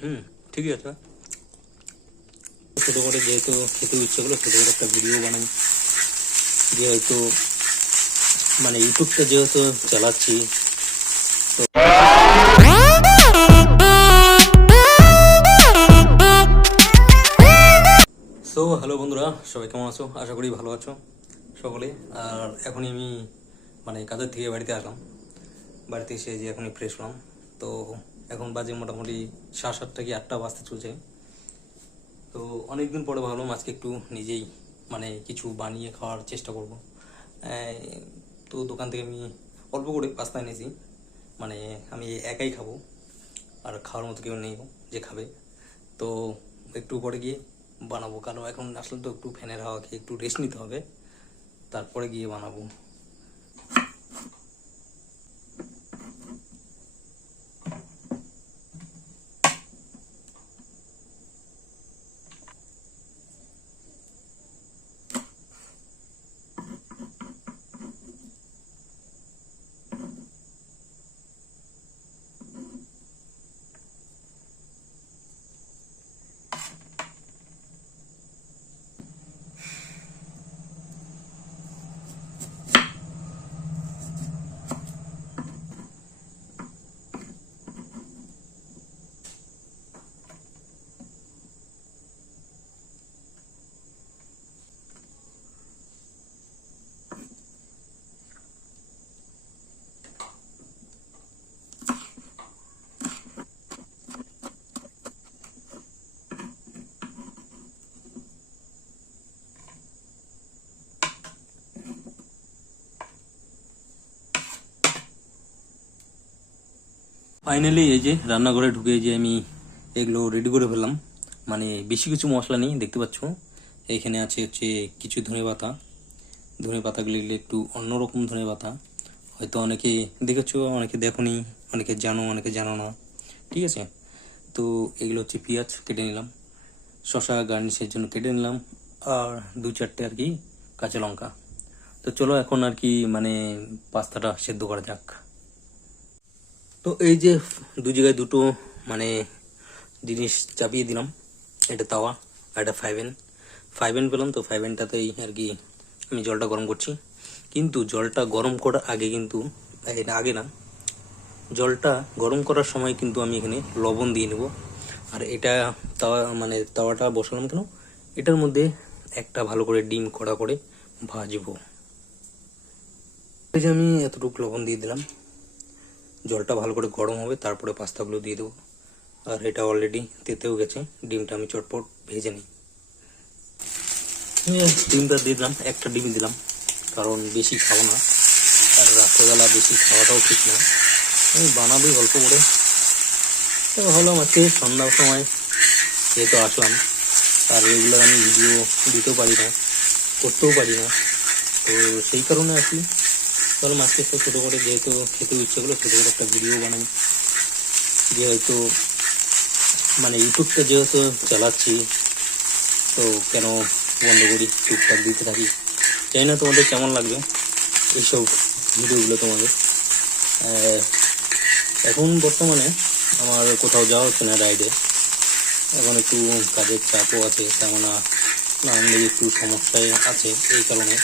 হুম, ঠিকই আছে। ছোটো করে যেহেতু খেতে ইচ্ছে করল ছোটো করে একটা ভিডিও বানাই। যে হয়তো মানে ইউটিউবটা যেহেতু চালাচ্ছি, তো সো হ্যালো বন্ধুরা, সবাই কেমন আছো? আশা করি ভালো আছো সকলে। আর এখনই আমি মানে কাজের থেকে বাড়িতে আসলাম। বাড়িতে এসে যে এখনই ফ্রেশ হলাম। তো এখন বাজে মোটামুটি সাড়ে সাতটা কি আটটা বাজতে চলছে। তো অনেকদিন পরে ভাবলাম আজকে একটু নিজেই মানে কিছু বানিয়ে খাওয়ার চেষ্টা করব। তো দোকান থেকে আমি অল্প করে পাস্তা এনেছি। মানে আমি একাই খাব, আর খাওয়ার মতো কেউ নেই যে খাবে। তো একটু পরে গিয়ে বানাবো, কারণ এখন আসলে তো একটু ফ্যানের হাওয়া খেয়ে একটু রেস্ট নিতে হবে। তারপরে গিয়ে বানাবো। ফাইনালি এই যে রান্নাঘরে ঢুকে যে আমি এগুলো রেডি করে ফেললাম। মানে বেশি কিছু মশলা নেই, দেখতে পাচ্ছ। এইখানে আছে হচ্ছে কিছু ধনে পাতা। ধনে পাতাগুলি একটু অন্যরকম ধনে পাতা। হয়তো অনেকে দেখেছ, অনেকে দেখোনি, অনেকে জানো অনেকে জানো না। ঠিক আছে? তো এগুলো হচ্ছে পেঁয়াজ কেটে নিলাম। শশা গার্নিশের জন্য কেটে নিলাম। আর দু চারটে আর কি কাঁচা লঙ্কা। তো চলো এখন আর কি মানে পাস্তাটা সেদ্ধ করা যাক। তো এই যে দু জায়গায় দুটো মানে জিনিস চাপিয়ে দিলাম। এটা তাওয়া এটা ফাইভ এন ফাইভ এন পেলাম তো ফাইভ এনটাতেই আর কি আমি জলটা গরম করছি। কিন্তু জলটা গরম করার আগে কিন্তু এটা আগে না, জলটা গরম করার সময় কিন্তু আমি এখানে লবণ দিয়ে নেব। আর এটা তাওয়া মানে তাওয়াটা বসালাম কেন? এটার মধ্যে একটা ভালো করে ডিম কড়া করে ভাজবো। এই যে আমি এতটুকু লবণ দিয়ে দিলাম। জলটা ভালো করে গরম হবে, তারপরে পাস্তাগুলো দিয়ে দেবো। আর এটা অলরেডি তেতেও গেছে, ডিমটা আমি চটপট ভেজে নিই। ডিমটা দিয়ে দিলাম, একটা ডিম দিলাম, কারণ বেশি খাব না। আর রাত্রেবেলা বেশি খাওয়াটাও ঠিক না। আমি বানাবোই অল্প করে। তো ভাবলাম আজকে সন্ধ্যার সময় যেহেতু আসলাম, আর রেগুলার আমি ভিডিও দিতেও পারি না, করতেও পারি না। তো সেই কারণে আসি তাহলে মাছকে একটু ছোটো করে যেহেতু খেতে ইচ্ছে করল, ছোটো করে একটা ভিডিও বানাই যে হয়তো মানে ইউটিউবটা যেহেতু চালাচ্ছি, তো কেন বন্ধ করি? টুকটাক দিতে থাকি। জানি না তোমাদের কেমন লাগবে এইসব ভিডিওগুলো তোমাদের। এখন বর্তমানে আমার কোথাও যাওয়া হচ্ছে না রাইডে এখন একটু কাজের চাপও আছে তেমন না একটু সমস্যায় আছে এই কারণে।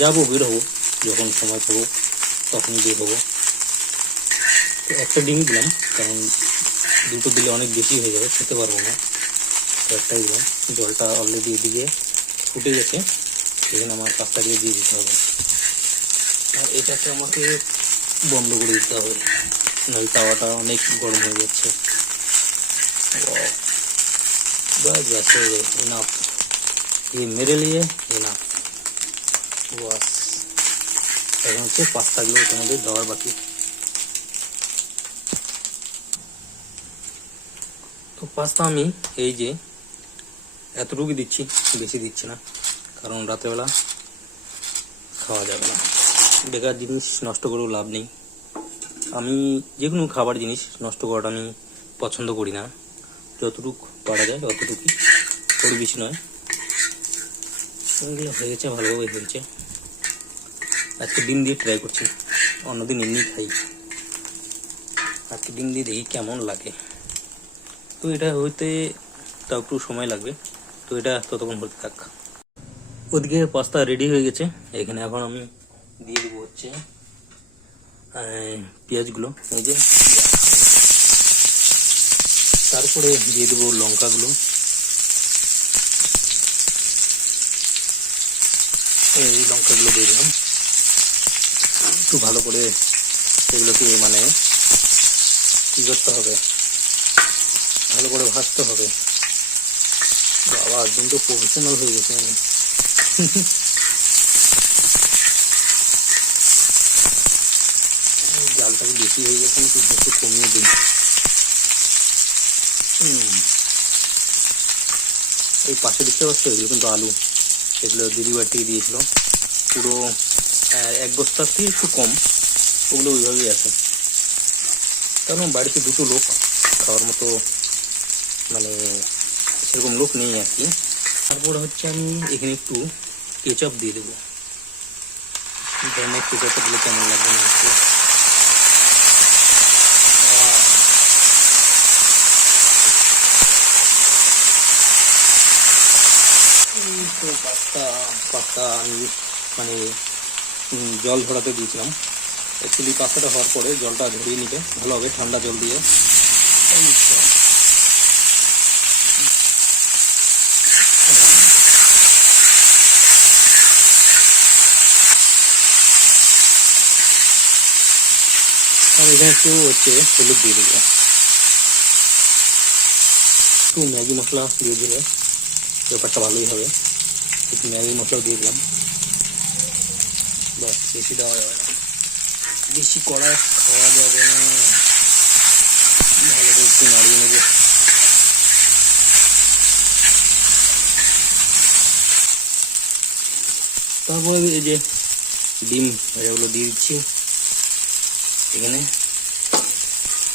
যাব, বের হব। যখন সময় পাবো তখনই বের হবো তো একটা ডিম দিলাম কারণ দুটো দিলে অনেক বেশি হয়ে যাবে খেতে পারবো না তো একটাই দিলাম জলটা অলরেডি এদিকে ফুটে গেছে সেখানে আমার পাস্তাগুলো দিয়ে দিতে হবে আর এটাকে আমাকে বন্ধ করে দিতে হবে নয় তাওয়াটা অনেক গরম হয়ে যাচ্ছে बस बस हो गई इनफ ये मेरे लिए इनफ बस এখন হচ্ছে পাস্তাগুলো তোমাদের দেওয়ার বাকি। তো পাস্তা আমি এই যে এতটুকু দিচ্ছি, বেশি দিচ্ছি না, কারণ রাতেবেলা খাওয়া যাবে না। বেকার জিনিস নষ্ট করেও লাভ নেই। আমি যে কোনো খাবার জিনিস নষ্ট করাটা আমি পছন্দ করি না। যতটুকু পারা যায় অতটুকুই। ওর বেশি নয়। এগুলো হয়েছে ভালোভাবে হয়েছে। আজকে ডিম দিয়ে ট্রাই করছি। অন্যদিন এমনি খাই। আজকে ডিম দিয়ে দেখি কেমন লাগে। তো এটা হইতে তাও একটু সময় লাগবে। তো এটা ততক্ষণ হতে থাক। ওদিকে পাস্তা রেডি হয়ে গেছে। এখানে এখন আমি দিয়ে দেবো হচ্ছে পেঁয়াজগুলো। এই যে তারপরে দিয়ে দেবো লঙ্কাগুলো। এই লঙ্কাগুলো দিয়ে দিলাম। একটু ভালো করে এগুলোকে মানে কি করতে হবে? ভালো করে ভাজতে হবে। বাবা, একদম তো প্রফেশনাল হয়ে গেছে আমি। জালটাকে বেশি হয়ে গেছে আমি একটু কমিয়ে দিই। এই পাশে দেখতে পাচ্ছ? এগুলো কিন্তু আলু। এগুলো দিদি বাড়ি থেকে দিয়েছিল। পুরো এক বস্তার থেকে একটু কম। ওগুলো ওইভাবেই আছে। কারণ বাড়িতে দুটো লোক, খাওয়ার মতো মানে সেরকম লোক নেই আর কি। তারপর হচ্ছে আমি এখানে একটু কেচাপ দিয়ে দেবো। দিলে কেমন লাগবে না পাস্তা পাস্তা আমি মানে জল ঝরাতে দিয়েছিলাম। অ্যাকচুয়ালি পাস্তাটা হওয়ার পরে জলটা ঝরিয়ে নিতে ভালো হবে, ঠান্ডা জল দিয়ে। এই তো। আর এখানে একটু হচ্ছে হলুদ দিয়ে দেবো একটু ম্যাগি মশলা দিয়ে দিলে ব্যাপারটা ভালোই হবে। একটু ম্যাগি মশলাও দিয়ে দিলাম। বাস বেশি দেওয়া যাবে না। বেশি কড়া খাওয়া যাবে না। ভালো করে একটু নাড়িয়ে নেব। তারপরে এই যে ডিম ভাজাগুলো দিয়ে দিচ্ছি। এখানে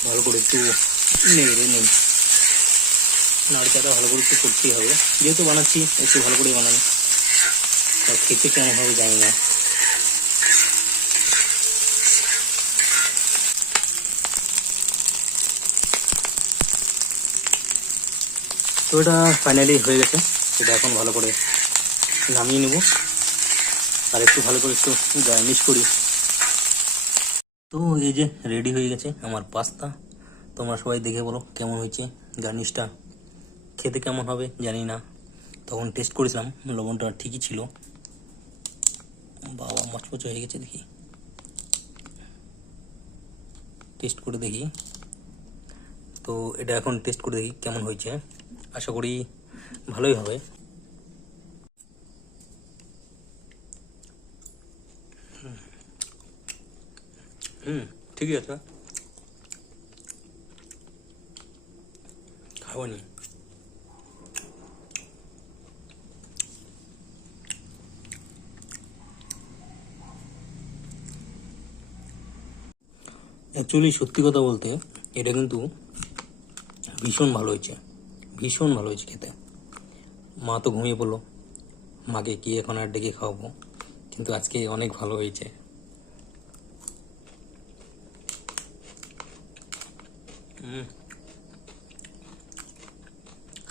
ভালো করে একটু নেড়ে নেই। নাড়িটাটা ভালো করে একটু করতেই হবে। যেহেতু বানাচ্ছি, একটু ভালো করে বানাবো। খেতে কেমন হবে জানি না। তো এটা ফাইনালি হয়ে গেছে। এটা এখন ভালো করে নামিয়ে নেব। আর একটু ভালো করে একটু গার্নিশ করি। তো এই যে রেডি হয়ে গেছে আমার পাস্তা তোমরা সবাই দেখে বলো কেমন হয়েছে গার্নিশটা খেতে কেমন হবে জানি না। তখন টেস্ট করেছিলাম, লবণটা ঠিকই ছিল। বাবা মচমচ হয়ে গেছে দেখি। টেস্ট করে দেখি। তো এটা এখন টেস্ট করে দেখি কেমন হয়েছে। আশা করি ভালোই হবে। হুম, ঠিকই আছে। খাওয়ানি অ্যাকচুয়ালি সত্যি কথা বলতে, এটা কিন্তু ভীষণ ভালো হয়েছে। ভীষণ ভালো হয়েছে খেতে। মা তো ঘুমিয়ে পড়ল। মাকে কি এখন আর ডেকে খাওয়াবো? কিন্তু আজকে অনেক ভালো হয়েছে।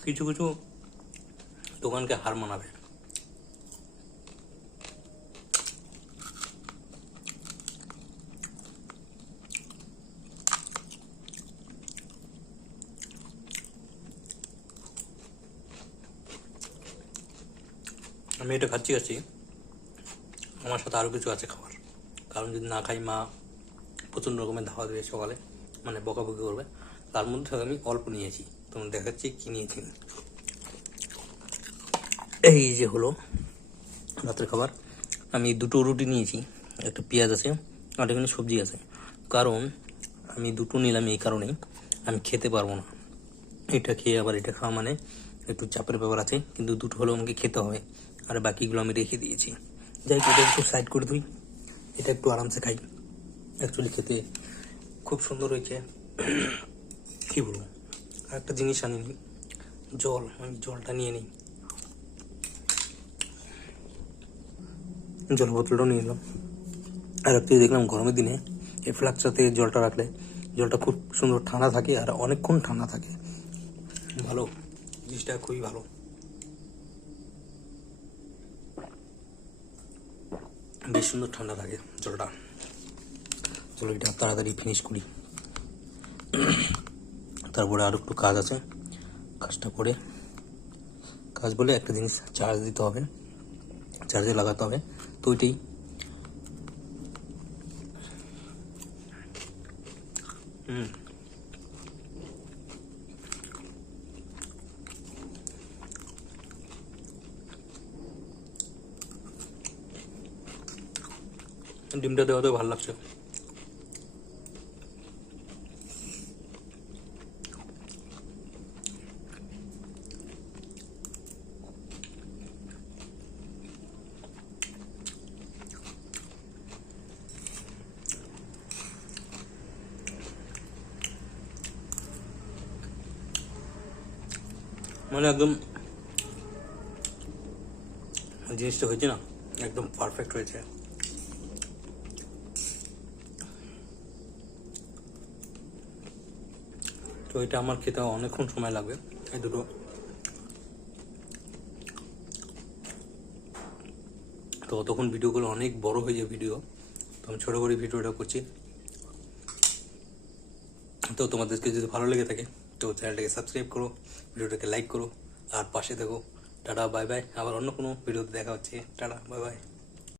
কিছু কিছু দোকানকে হার মানাবে। আমি এটা খাচ্ছি খাচ্ছি। আমার সাথে আরও কিছু আছে খাবার কারণ যদি না খাই মা প্রচণ্ড রকমের ধাওয়া দেবে সকালে মানে বকাবকি করবে। তার মধ্যে আমি অল্প নিয়েছি। তোমার দেখাচ্ছি কি নিয়েছি। এই যে হলো রাতের খাবার। আমি দুটো রুটি নিয়েছি, একটা পেঁয়াজ আছে, আর এখানে সবজি আছে। কারণ আমি দুটো নিলাম এই কারণেই। আমি খেতে পারব না। এটা খেয়ে আবার এটা খাওয়া মানে একটু চাপের ব্যাপার আছে, কিন্তু দুটো হলেও আমাকে খেতে হবে। আর বাকিগুলো আমি রেখে দিয়েছি। যাই এটা একটু সাইড করে দিই এটা একটু আরামসে খাই। অ্যাকচুয়ালি খেতে খুব সুন্দর হয়েছে। কী বলব? আর একটা জিনিস আনিনি। জল। আমি জলটা নিয়ে নিই। জল বোতলটাও নিয়ে নিলাম আর একটু দেখলাম গরমের দিনে এই ফ্লাক্সটাতে জলটা রাখলে জলটা খুব সুন্দর ঠান্ডা থাকে আর অনেকক্ষণ ঠান্ডা থাকে। ভালো। জিনিসটা খুবই ভালো। বেশ সুন্দর ঠান্ডা থাকে জলটা। চলো এটা তাড়াতাড়ি ফিনিশ করি। তারপরে আর একটু কাজ আছে। কাজটা করে কাজ বলে একটা জিনিস চার্জ দিতে হবে। চার্জে লাগাতে হবে। তো ওইটাই ডিমটা দেওয়াতেও ভালো লাগছে। মানে একদম জিনিসটা হয়েছে না একদম পারফেক্ট হয়েছে। এটা আমার খেতে অনেকক্ষণ সময় লাগবে, এই দুটো। তো তখন ভিডিওগুলো অনেক বড় হয়ে যায় ভিডিও, তো আমি ছোটো করে ভিডিওটা করছি। তো তোমাদেরকে যদি ভালো লেগে থাকে, তো চ্যানেলটাকে সাবস্ক্রাইব করো, ভিডিওটাকে লাইক করো, আর পাশে দেখো টাটা, বাই বাই, আবার অন্য কোনো ভিডিওতে দেখা হচ্ছে। Tata, bye bye.